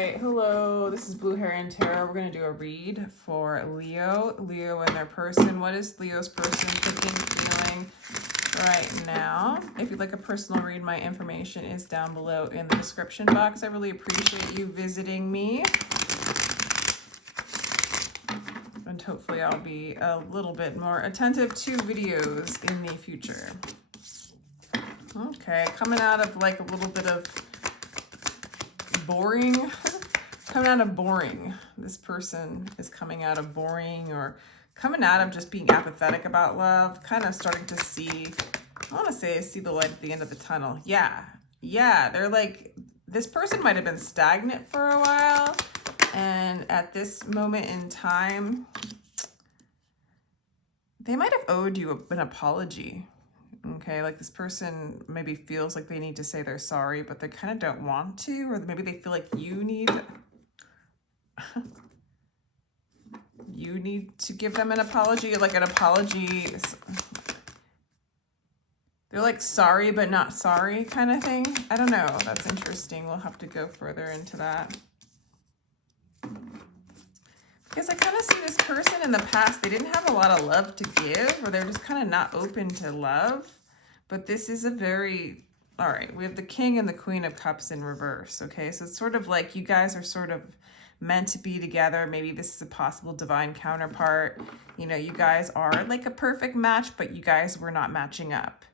right, hello, this is Blue Hair and Tarot. We're going to do a read for Leo and their person. What is Leo's person thinking, feeling right now? If you'd like a personal read, my information is down below in the description box. I really appreciate you visiting me. And hopefully I'll be a little bit more attentive to videos in the future. Okay, coming out of like a little bit of boring. Coming out of boring. This person is coming out of boring or coming out of just being apathetic about love, kind of starting to see, I want to say see the light at the end of the tunnel. Yeah, they're like, this person might have been stagnant for a while, and at this moment in time, they might have owed you an apology. Okay, like this person maybe feels like they need to say they're sorry, but they kind of don't want to, or maybe they feel like you need to give them an apology, like an apology. They're like sorry, but not sorry kind of thing. I don't know. That's interesting. We'll have to go further into that. Because I kind of see this person in the past, they didn't have a lot of love to give, or they're just kind of not open to love. But this is a very, all right, we have the King and the Queen of Cups in reverse, okay? So it's sort of like you guys are sort of meant to be together. Maybe this is a possible divine counterpart. You know, you guys are like a perfect match, but you guys were not matching up.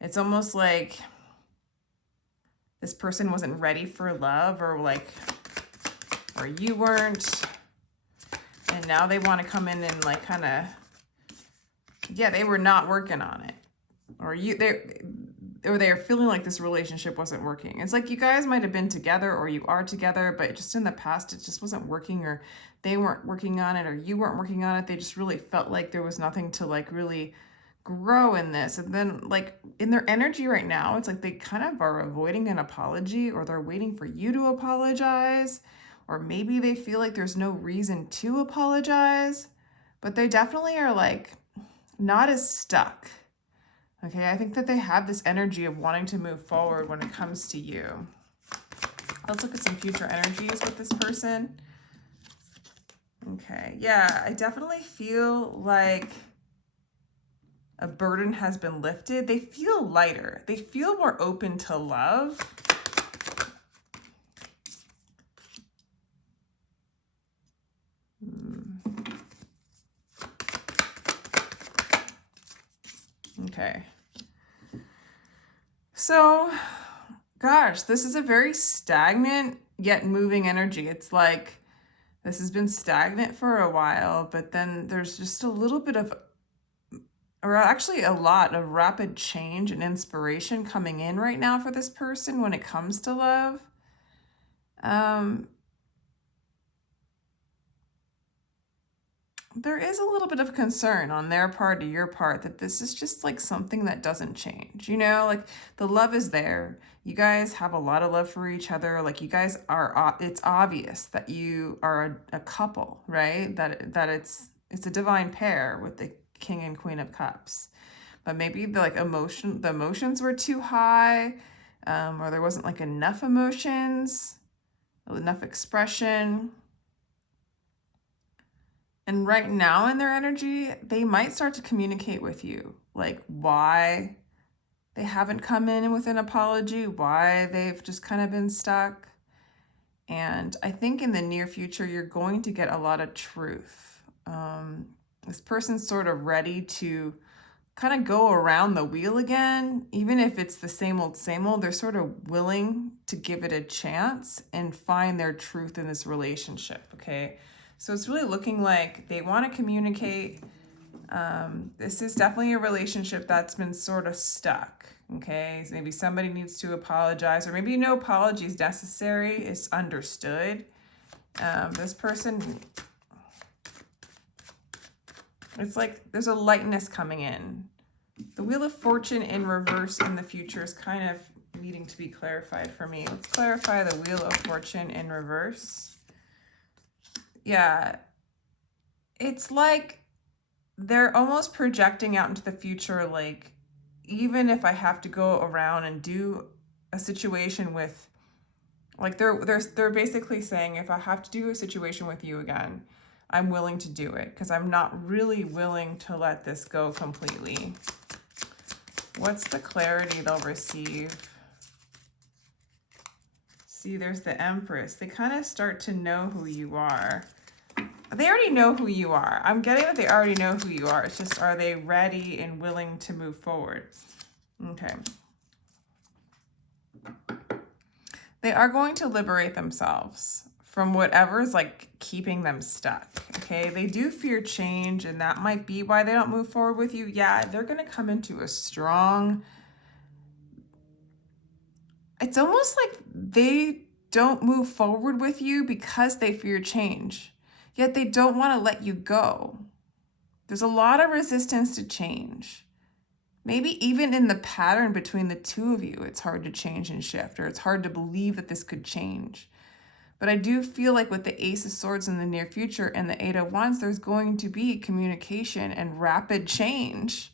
It's almost like this person wasn't ready for love, or you weren't. And now they want to come in and like kind of, yeah, they were not working on it. Or they're feeling like this relationship wasn't working. It's like you guys might have been together, or you are together, but just in the past it just wasn't working, or they weren't working on it, or you weren't working on it. They just really felt like there was nothing to like really grow in this. And then like in their energy right now, it's like they kind of are avoiding an apology, or they're waiting for you to apologize. Or maybe they feel like there's no reason to apologize, but they definitely are like not as stuck. Okay, I think that they have this energy of wanting to move forward when it comes to you. Let's look at some future energies with this person. Okay, yeah, I definitely feel like a burden has been lifted. They feel lighter. They feel more open to love. Okay. So, gosh, this is a very stagnant yet moving energy. It's like this has been stagnant for a while, but then there's just a little bit of, or actually a lot of rapid change and inspiration coming in right now for this person when it comes to love. There is a little bit of concern on their part, or your part, that this is just like something that doesn't change. You know, like the love is there. You guys have a lot of love for each other. Like you guys are, it's obvious that you are a couple, right? That it's a divine pair with the King and Queen of Cups. But maybe the emotions were too high, or there wasn't like enough emotions, enough expression. And right now in their energy, they might start to communicate with you, like why they haven't come in with an apology, why they've just kind of been stuck. And I think in the near future, you're going to get a lot of truth. This person's sort of ready to kind of go around the wheel again. Even if it's the same old, they're sort of willing to give it a chance and find their truth in this relationship, okay? So it's really looking like they want to communicate. This is definitely a relationship that's been sort of stuck, okay? So maybe somebody needs to apologize, or maybe no apology is necessary. It's understood. This person, it's like there's a lightness coming in. The Wheel of Fortune in reverse in the future is kind of needing to be clarified for me. Let's clarify the Wheel of Fortune in reverse. Yeah, it's like they're almost projecting out into the future, like, even if I have to go around and do a situation with Like they're basically saying, if I have to do a situation with you again, I'm willing to do it because I'm not really willing to let this go completely. What's the clarity they'll receive? See, there's the Empress. They kind of start to know who you are. They already know who you are. I'm getting that they already know who you are. It's just, are they ready and willing to move forward? Okay. They are going to liberate themselves from whatever's like keeping them stuck. Okay. They do fear change, and that might be why they don't move forward with you. Yeah, they're going to come into a strong, it's almost like they don't move forward with you because they fear change, yet they don't want to let you go. There's a lot of resistance to change. Maybe even in the pattern between the two of you, it's hard to change and shift, or it's hard to believe that this could change. But I do feel like with the Ace of Swords in the near future and the Eight of Wands, there's going to be communication and rapid change.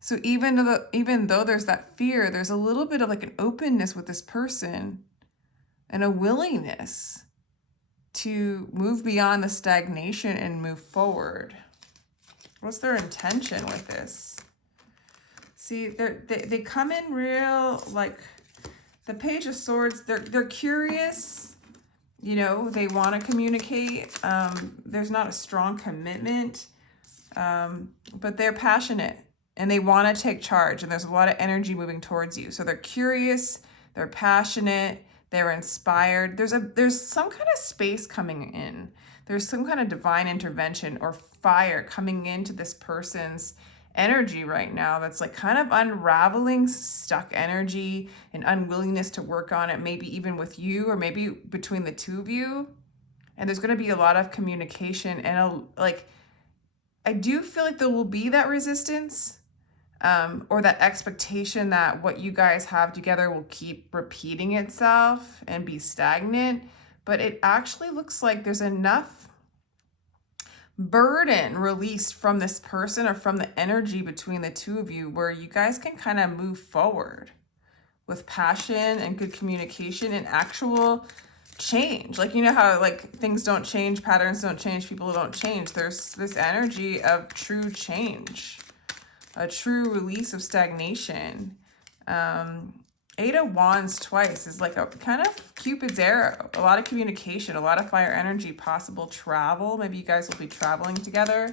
So even though there's that fear, there's a little bit of like an openness with this person and a willingness to move beyond the stagnation and move forward. What's their intention with this? See, they come in real, like the Page of Swords, they're curious, you know, they want to communicate. There's not a strong commitment, but they're passionate and they want to take charge, and there's a lot of energy moving towards you. So they're curious, they're passionate, they're inspired. There's some kind of space coming in. There's some kind of divine intervention or fire coming into this person's energy right now that's like kind of unraveling stuck energy and unwillingness to work on it, maybe even with you or maybe between the two of you. And there's going to be a lot of communication and I do feel like there will be that resistance, or that expectation that what you guys have together will keep repeating itself and be stagnant. But it actually looks like there's enough burden released from this person or from the energy between the two of you where you guys can kind of move forward with passion and good communication and actual change. Like, you know how like things don't change, patterns don't change, people don't change. There's this energy of true change, a true release of stagnation. Eight of Wands twice is like a kind of Cupid's arrow. A lot of communication, a lot of fire energy, possible travel. Maybe you guys will be traveling together.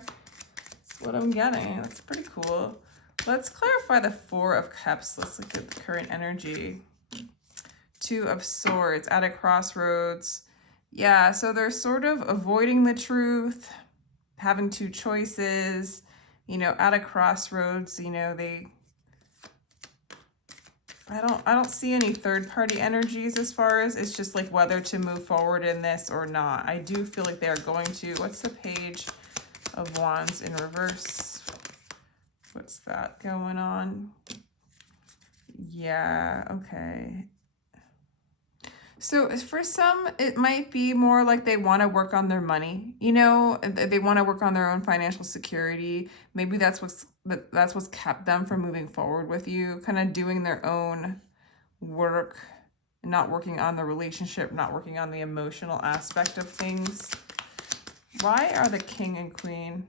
That's what I'm getting. That's pretty cool. Let's clarify the Four of Cups. Let's look at the current energy. Two of Swords, at a crossroads. Yeah, so they're sort of avoiding the truth, having two choices, you know, at a crossroads, you know, I don't see any third-party energies as far as it's just like whether to move forward in this or not. I do feel like they're going to. What's the Page of Wands in reverse? What's that going on? Yeah, okay. So for some, it might be more like they want to work on their money, you know, they want to work on their own financial security. Maybe that's what's kept them from moving forward with you, kind of doing their own work, not working on the relationship, not working on the emotional aspect of things. Why are the King and Queen?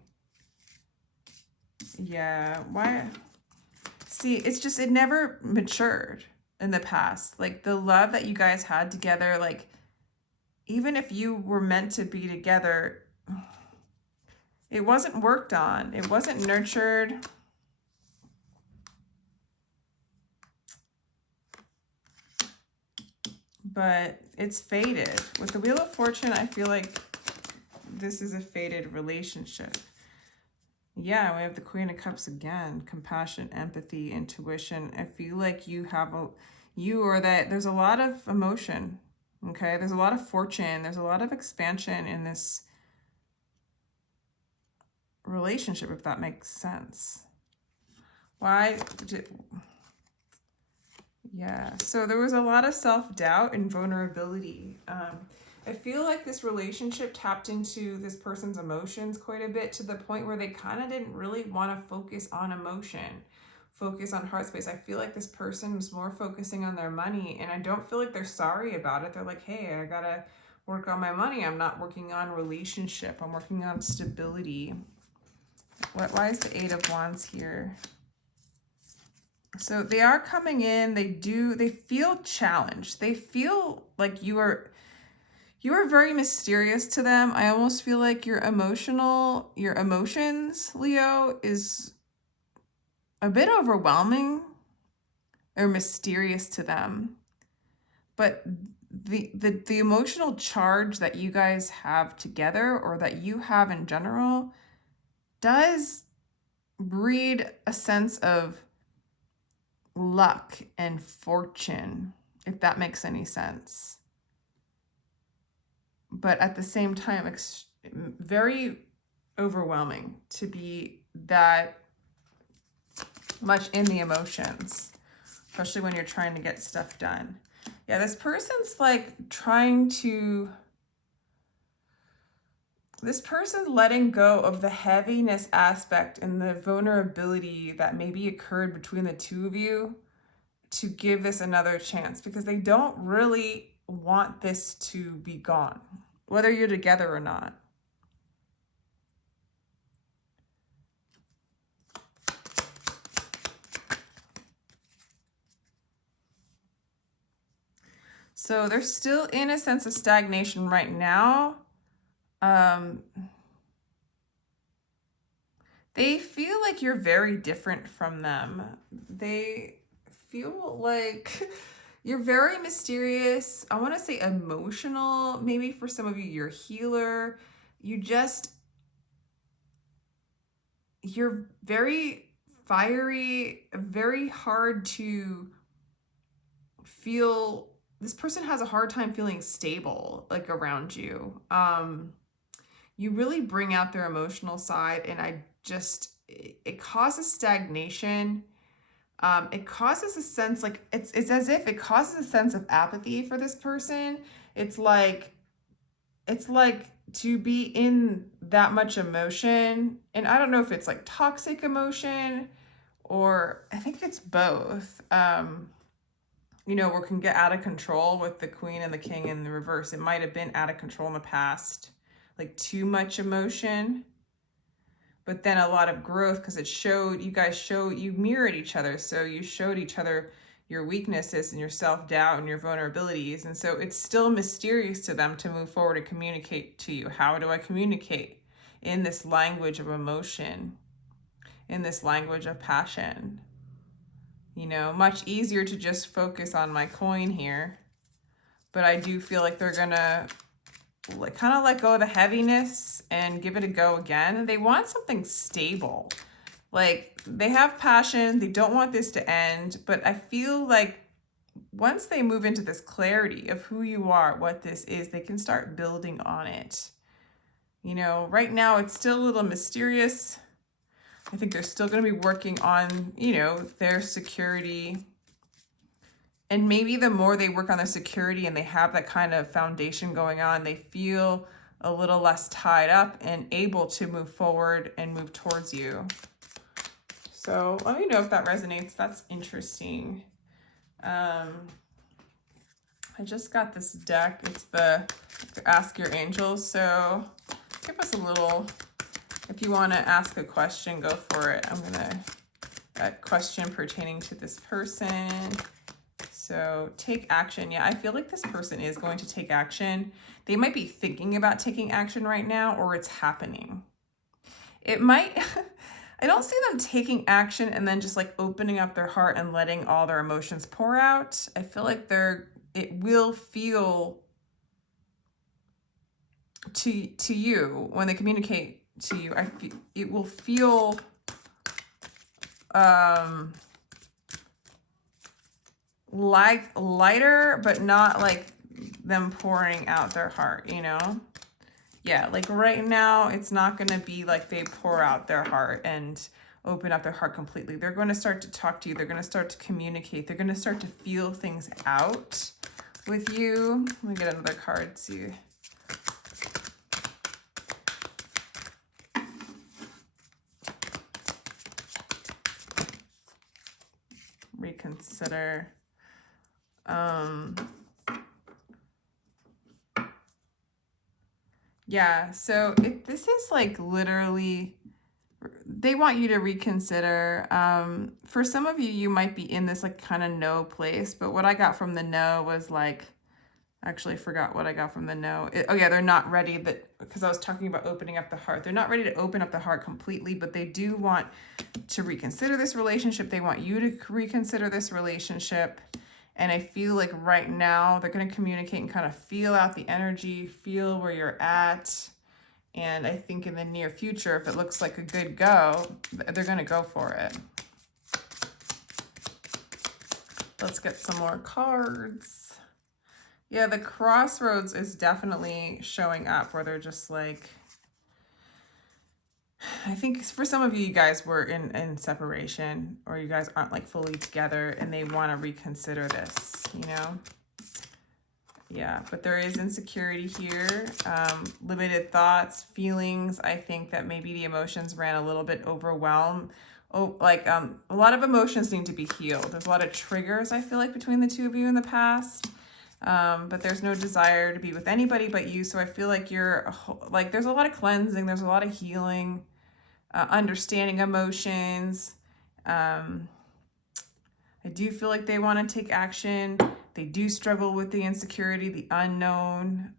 Yeah, why? See, it's just, it never matured in the past. Like the love that you guys had together, like even if you were meant to be together, it wasn't worked on, it wasn't nurtured. But it's faded. With the Wheel of Fortune, I feel like this is a faded relationship. Yeah, we have the Queen of Cups again. Compassion, empathy, intuition. I feel like there's a lot of emotion, okay? There's a lot of fortune. There's a lot of expansion in this relationship, if that makes sense. Yeah, so there was a lot of self-doubt and vulnerability. I feel like this relationship tapped into this person's emotions quite a bit to the point where they kind of didn't really want to focus on emotion. focus on heart space. I feel like this person is more focusing on their money, and I don't feel like they're sorry about it. They're like, hey, I gotta work on my money. I'm not working on relationship. I'm working on stability. Why is the 8 of Wands here? So they are coming in. They feel challenged. They feel like you are very mysterious to them. I almost feel like your emotions, Leo, is a bit overwhelming or mysterious to them. But the emotional charge that you guys have together, or that you have in general, does breed a sense of luck and fortune, if that makes any sense. But at the same time, very overwhelming to be that much in the emotions, especially when you're trying to get stuff done. Yeah, this person's like this person's letting go of the heaviness aspect and the vulnerability that maybe occurred between the two of you to give this another chance, because they don't really want this to be gone, whether you're together or not. So they're still in a sense of stagnation right now. They feel like you're very different from them. They feel like you're very mysterious. I want to say emotional. Maybe for some of you, you're a healer. You're very fiery, very hard to feel. This person has a hard time feeling stable, like, around you. You really bring out their emotional side, and it causes stagnation. It causes a sense, like, it's as if it causes a sense of apathy for this person. It's like to be in that much emotion, and I don't know if it's like toxic emotion, or I think it's both. Where it can get out of control with the Queen and the King in the reverse. It might have been out of control in the past, like too much emotion, but then a lot of growth, because you mirrored each other. So you showed each other your weaknesses and your self-doubt and your vulnerabilities. And so it's still mysterious to them to move forward and communicate to you. How do I communicate in this language of emotion, in this language of passion? Much easier to just focus on my coin here. But I do feel like they're gonna kind of let go of the heaviness and give it a go again. They want something stable. Like, they have passion. They don't want this to end. But I feel like once they move into this clarity of who you are, what this is, they can start building on it. Right now it's still a little mysterious. I think they're still going to be working on, their security. And maybe the more they work on their security and they have that kind of foundation going on, they feel a little less tied up and able to move forward and move towards you. So let me know if that resonates. That's interesting. I just got this deck. It's the Ask Your Angels. So give us a little, if you want to ask a question, go for it. I'm going to, that question pertaining to this person. So take action. Yeah, I feel like this person is going to take action. They might be thinking about taking action right now, or it's happening. It might, I don't see them taking action and then just like opening up their heart and letting all their emotions pour out. I feel like it will feel to you when they communicate to you. It will feel like lighter, but not like them pouring out their heart, Yeah, like right now, it's not going to be like they pour out their heart and open up their heart completely. They're going to start to talk to you. They're going to start to communicate. They're going to start to feel things out with you. Let me get another card, see. reconsider. Yeah, so this is like literally, they want you to reconsider. For some of you, you might be in this like kind of no place, but what I got from the no was like, actually I forgot what I got from the no. Oh yeah, they're not ready, but because I was talking about opening up the heart. They're not ready to open up the heart completely, but they do want to reconsider this relationship. They want you to reconsider this relationship. And I feel like right now they're going to communicate and kind of feel out the energy, feel where you're at. And I think in the near future, if it looks like a good go, they're going to go for it. Let's get some more cards. Yeah, the crossroads is definitely showing up where they're just like, I think for some of you, you guys were in separation, or you guys aren't like fully together and they want to reconsider this, you know? Yeah, but there is insecurity here, limited thoughts, feelings. I think that maybe the emotions ran a little bit overwhelmed. Oh, like a lot of emotions need to be healed. There's a lot of triggers, I feel like, between the two of you in the past. But there's no desire to be with anybody but you. So I feel like you're like, there's a lot of cleansing. There's a lot of healing, understanding emotions. I do feel like they want to take action. They do struggle with the insecurity, the unknown.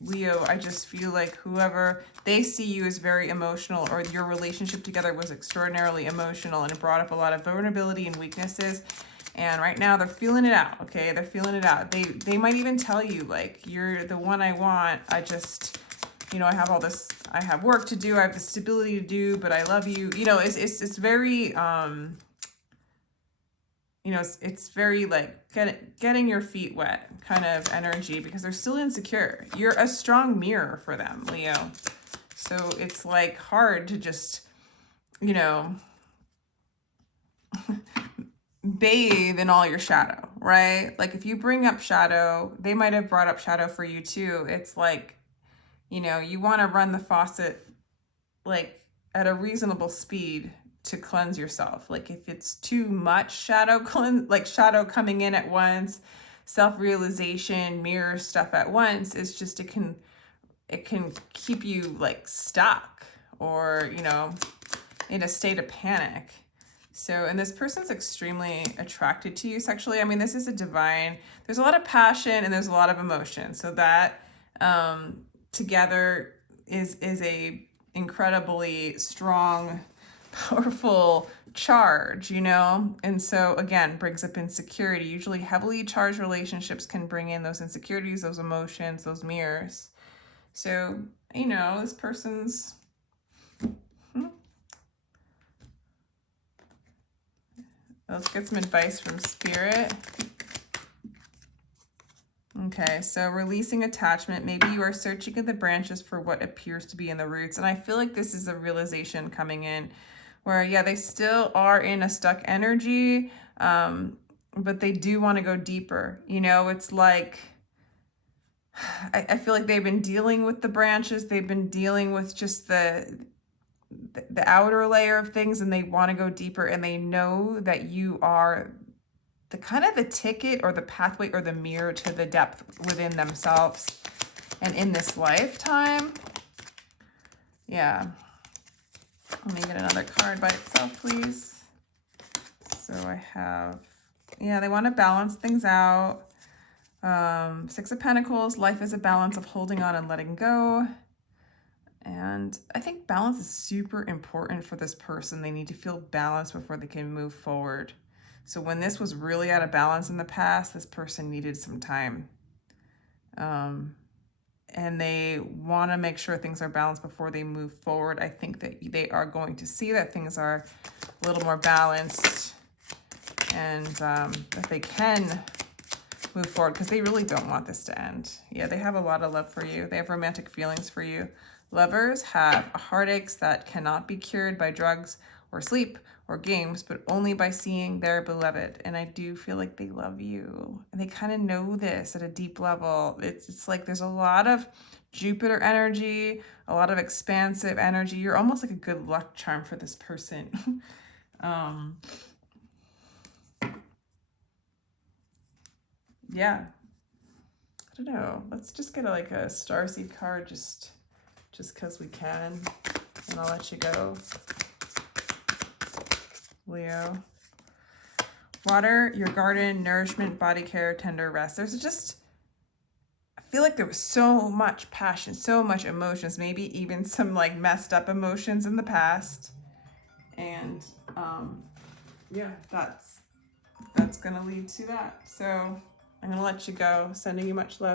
Leo, I just feel like whoever, they see you as very emotional, or your relationship together was extraordinarily emotional and it brought up a lot of vulnerability and weaknesses. And right now they're feeling it out, okay? They're feeling it out. They might even tell you, like, you're the one I want. I just, you know, I have all this, I have work to do. I have the stability to do, but I love you. You know, it's very, you know, it's very like getting your feet wet kind of energy, because they're still insecure. You're a strong mirror for them, Leo. So it's like hard to just, you know, bathe in all your shadow, right? Like if you bring up shadow, they might have brought up shadow for you too. It's like, you know, you want to run the faucet like at a reasonable speed to cleanse yourself. Like if it's too much shadow like shadow coming in at once, self-realization, mirror stuff at once, it's just, it can keep you like stuck, or, you know, in a state of panic. So, and this person's extremely attracted to you sexually. I mean, this is a divine, there's a lot of passion and there's a lot of emotion. So that together is a incredibly strong, powerful charge, you know? And so again, brings up insecurity. Usually heavily charged relationships can bring in those insecurities, those emotions, those mirrors. So, you know, this person's, let's get some advice from Spirit. Okay, so releasing attachment. Maybe you are searching in the branches for what appears to be in the roots. And I feel like this is a realization coming in where, yeah, they still are in a stuck energy, but they do want to go deeper. You know, it's like, I feel like they've been dealing with the branches. They've been dealing with just the outer layer of things, and they want to go deeper, and they know that you are the kind of the ticket or the pathway or the mirror to the depth within themselves and in this lifetime. Yeah. Let me get another card by itself, please. So I have, yeah, they want to balance things out. Six of Pentacles, life is a balance of holding on and letting go. And I think balance is super important for this person. They need to feel balanced before they can move forward. So when this was really out of balance in the past, this person needed some time. And they want to make sure things are balanced before they move forward. I think that they are going to see that things are a little more balanced, and that they can move forward, because they really don't want this to end. Yeah, they have a lot of love for you. They have romantic feelings for you. Lovers have heartaches that cannot be cured by drugs or sleep or games, but only by seeing their beloved. And I do feel like they love you. And they kind of know this at a deep level. It's like there's a lot of Jupiter energy, a lot of expansive energy. You're almost like a good luck charm for this person. yeah, I don't know. Let's just get like a starseed card just because we can, and I'll let you go. Leo. Water, your garden, nourishment, body care, tender rest. There's just, I feel like there was so much passion, so much emotions, maybe even some like messed up emotions in the past. And yeah, that's gonna lead to that. So I'm gonna let you go. Sending you much love.